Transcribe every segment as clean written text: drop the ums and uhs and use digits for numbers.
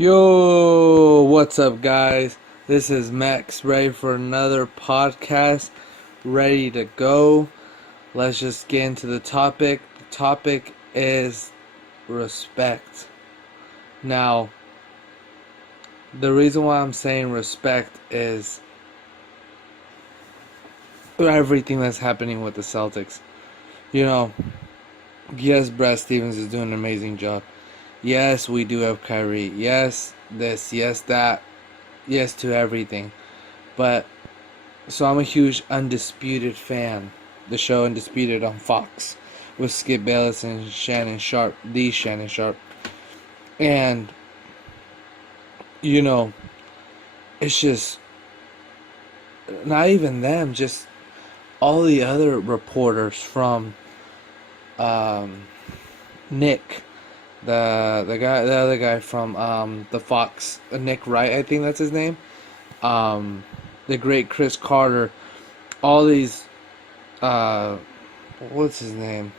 Yo, what's up, guys? This is Max, ready for another podcast, ready to go. Let's just get into the topic. The topic is respect. Now, the reason why I'm saying respect is everything that's happening with the Celtics. You know, yes, Brad Stevens is doing an amazing job. Yes, we do have Kyrie. Yes, this, yes, that. Yes to everything. But so I'm a huge Undisputed fan. The show Undisputed on Fox with Skip Bayless and Shannon Sharp, the Shannon Sharp. And you know, it's just not even them, just all the other reporters from um, Nick, the other guy from the Fox, Nick Wright, I think that's his name. The great Chris Carter, all these what's his name?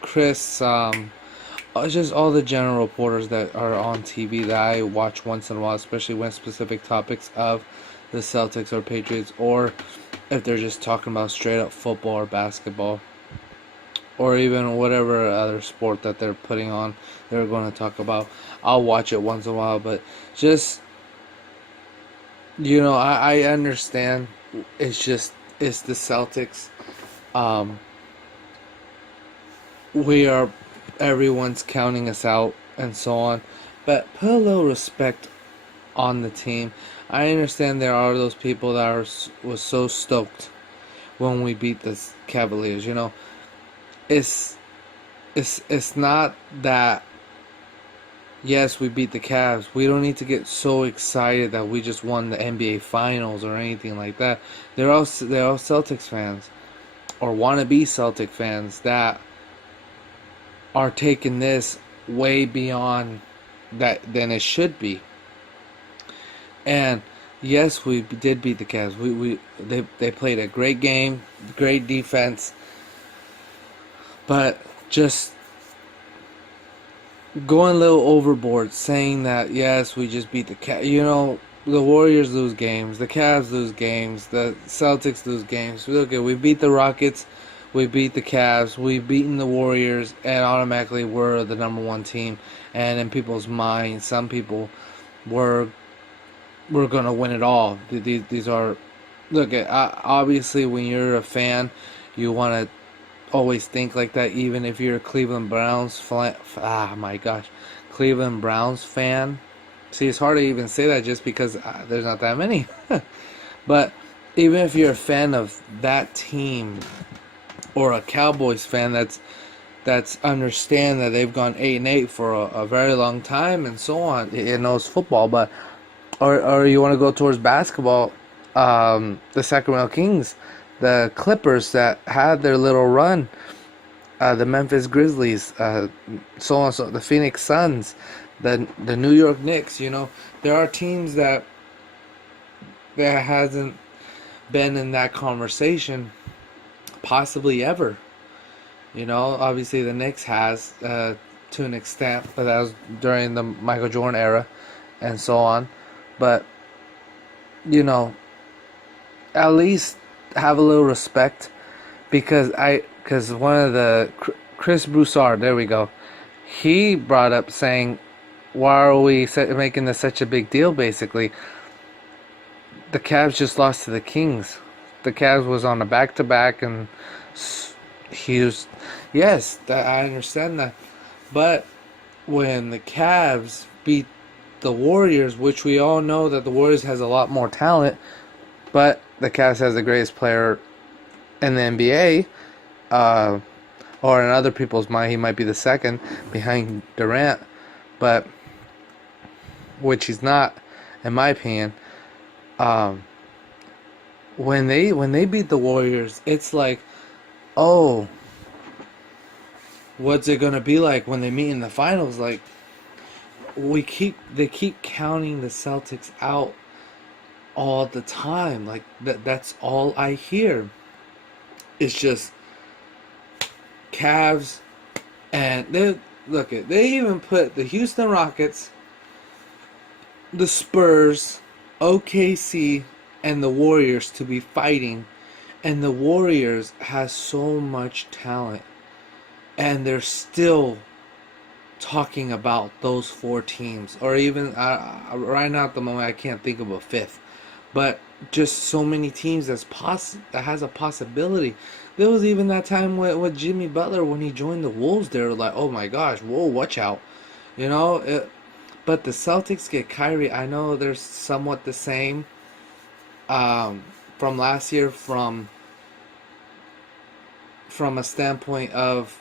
Chris, just all the general reporters that are on TV that I watch once in a while, especially when specific topics of the Celtics or Patriots, or if they're just talking about straight up football or basketball, or even whatever other sport that they're putting on, they're going to talk about. I'll watch it once in a while, but just, I understand. It's the Celtics. Um, everyone's counting us out and so on, but put a little respect on the team. I understand there are those people that was so stoked when we beat the Cavaliers. It's it's not that. Yes, we beat the Cavs. We don't need to get so excited that we just won the NBA Finals or anything like that. They're all Celtics fans or wannabe Celtic fans that are taking this way beyond that than it should be. And yes, we did beat the Cavs. They played a great game, great defense, but just going a little overboard, saying that yes, we just beat the Cavs. The Warriors lose games, the Cavs lose games, the Celtics lose games. We beat the Rockets, we beat the Cavs, we've beaten the Warriors, and automatically we're the number one team. And in people's minds, some people we're gonna win it all. These are obviously when you're a fan, you want to always think like that, even if you're a Cleveland Browns Cleveland Browns fan. See, it's hard to even say that just because there's not that many. But even if you're a fan of that team or a Cowboys fan that's understand that they've gone 8-8 for a very long time and so on, it knows football. But or you want to go towards basketball, the Sacramento Kings, the Clippers that had their little run, the Memphis Grizzlies, so on, so the Phoenix Suns, the New York Knicks. There are teams that hasn't been in that conversation possibly ever. Obviously the Knicks has to an extent, but that was during the Michael Jordan era and so on. But at least have a little respect, because one of the Chris Broussard, there we go, he brought up saying, why are we making this such a big deal? Basically, the Cavs just lost to the Kings. The Cavs was on a back-to-back, and yes, I understand that, but when the Cavs beat the Warriors, which we all know that the Warriors has a lot more talent, but the Cavs has the greatest player in the NBA, or in other people's mind, he might be the second behind Durant, but which he's not, in my opinion. When they beat the Warriors, it's like, oh, what's it gonna be like when they meet in the finals? Like, they keep counting the Celtics out all the time. Like that's all I hear. It's just Cavs, and they even put the Houston Rockets the Spurs, OKC, and the Warriors to be fighting, and the Warriors has so much talent, and they're still talking about those four teams, or even right now at the moment I can't think of a fifth, but just so many teams that has a possibility. There was even that time with Jimmy Butler when he joined the Wolves. They were like, "Oh my gosh, whoa, watch out," you know. But the Celtics get Kyrie. I know they're somewhat the same from last year, from a standpoint of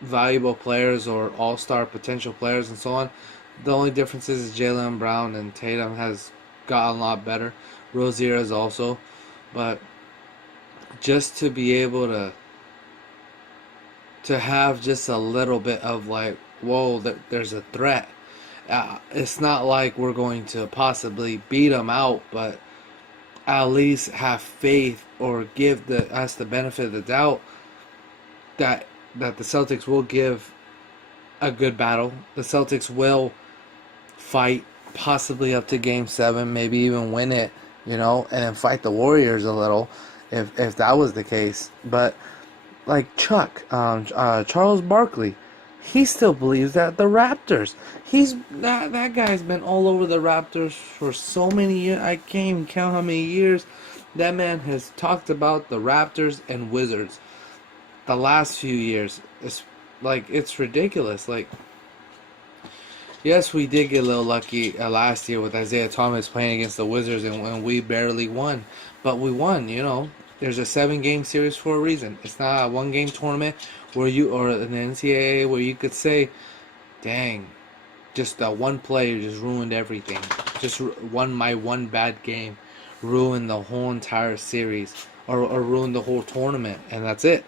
valuable players or all-star potential players and so on. The only difference is Jaylen Brown and Tatum has gotten a lot better. Rozier is also, but just to be able to have just a little bit of like, whoa, there's a threat. It's not like we're going to possibly beat them out, but at least have faith or give us the benefit of the doubt that the Celtics will give a good battle. The Celtics will fight possibly up to Game 7, maybe even win it, and then fight the Warriors a little if that was the case. But like Charles Barkley, he still believes that the Raptors. That guy's been all over the Raptors for so many years. I can't even count how many years. That man has talked about the Raptors and Wizards the last few years. It's ridiculous. Like, yes, we did get a little lucky last year with Isaiah Thomas playing against the Wizards, and we barely won, but we won. There's a 7-game series for a reason. It's not a 1-game tournament or an NCAA where you could say, "Dang, just that one player just ruined everything. Just my one bad game ruined the whole entire series or ruined the whole tournament, and that's it."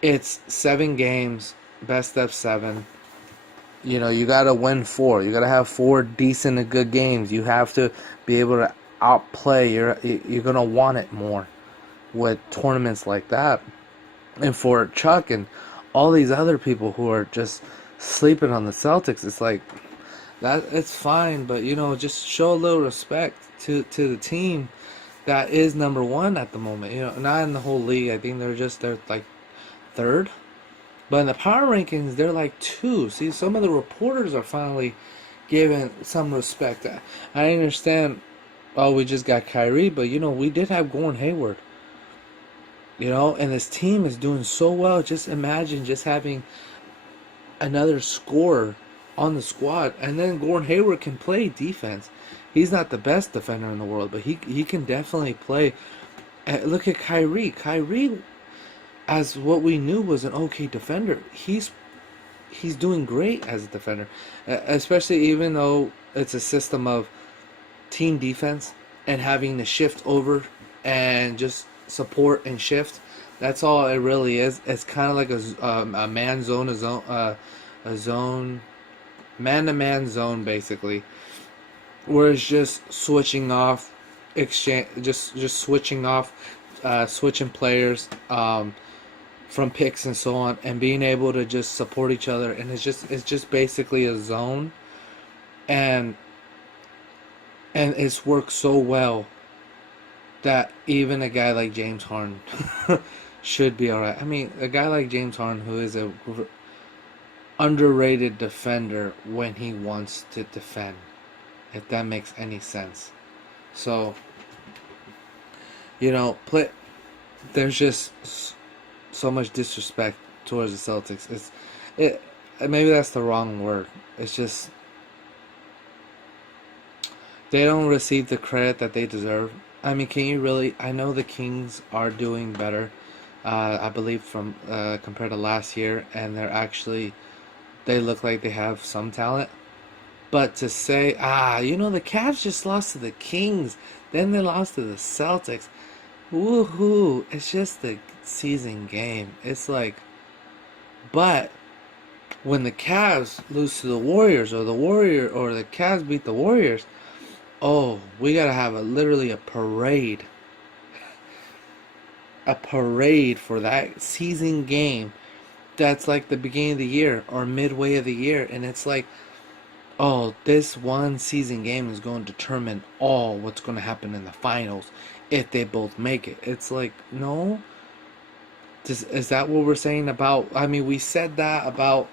It's 7 games, best of 7. You gotta win 4. You gotta have 4 decent and good games. You have to be able to outplay. You're gonna want it more with tournaments like that. And for Chuck and all these other people who are just sleeping on the Celtics, it's like that. It's fine, but just show a little respect to the team that is number 1 at the moment. Not in the whole league. I think they're like 3rd. But in the power rankings, they're like 2. See, some of the reporters are finally giving some respect. I understand, we just got Kyrie, but, we did have Gordon Hayward. And this team is doing so well. Just imagine just having another scorer on the squad. And then Gordon Hayward can play defense. He's not the best defender in the world, but he can definitely play. Look at Kyrie. Kyrie, as what we knew, was an okay defender. He's doing great as a defender, especially even though it's a system of team defense and having to shift over and just support and shift. That's all it really is. It's kind of like a man zone, a zone, man-to-man zone, basically, where it's just switching off, just switching off, switching players. From picks and so on, and being able to just support each other, and it's just basically a zone, and it's worked so well that even a guy like James Harden should be alright. I mean, a guy like James Harden, who is a underrated defender when he wants to defend, if that makes any sense. So, there's just so much disrespect towards the Celtics. Maybe that's the wrong word. It's just they don't receive the credit that they deserve. I mean, can you really? I know the Kings are doing better. I believe from compared to last year, and they look like they have some talent. But to say, the Cavs just lost to the Kings, then they lost to the Celtics. Woohoo! It's just the season game. It's like, but when the Cavs lose to the Warriors, or the Cavs beat the Warriors, we gotta have literally a parade. A parade for that season game. That's like the beginning of the year or midway of the year, and it's like, oh, this one season game is going to determine all what's going to happen in the finals if they both make it. It's like, no. Is that what we're saying about? I mean, we said that about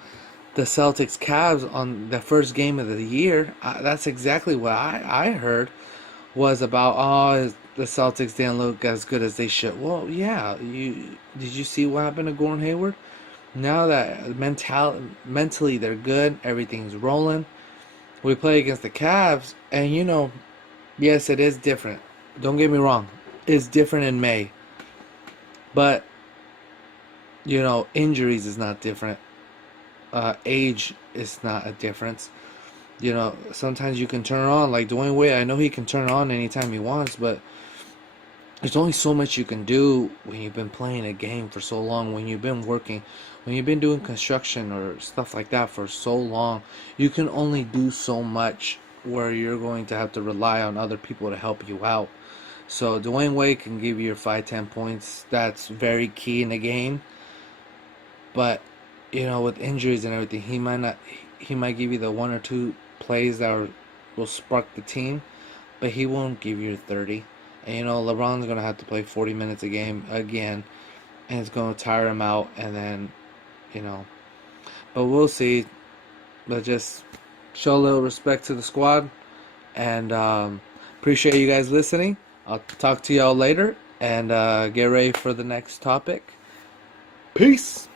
the Celtics Cavs on the first game of the year. That's exactly what I heard was about. Oh, the Celtics didn't look as good as they should. Well, yeah. Did you see what happened to Gordon Hayward? Now that mentally they're good, everything's rolling. We play against the Cavs, and yes, it is different. Don't get me wrong, it's different in May, but injuries is not different. Age is not a difference. Sometimes you can turn on, like Dwayne Wade. I know he can turn on anytime he wants, but there's only so much you can do when you've been playing a game for so long, when you've been working, when you've been doing construction or stuff like that for so long. You can only do so much where you're going to have to rely on other people to help you out. So Dwayne Wade can give you your 5-10 points. That's very key in the game. But with injuries and everything, he might give you the one or two plays that will spark the team, but he won't give you 30. And LeBron's gonna have to play 40 minutes a game again, and it's gonna tire him out. And then, but we'll see. But just show a little respect to the squad, and appreciate you guys listening. I'll talk to y'all later, and get ready for the next topic. Peace.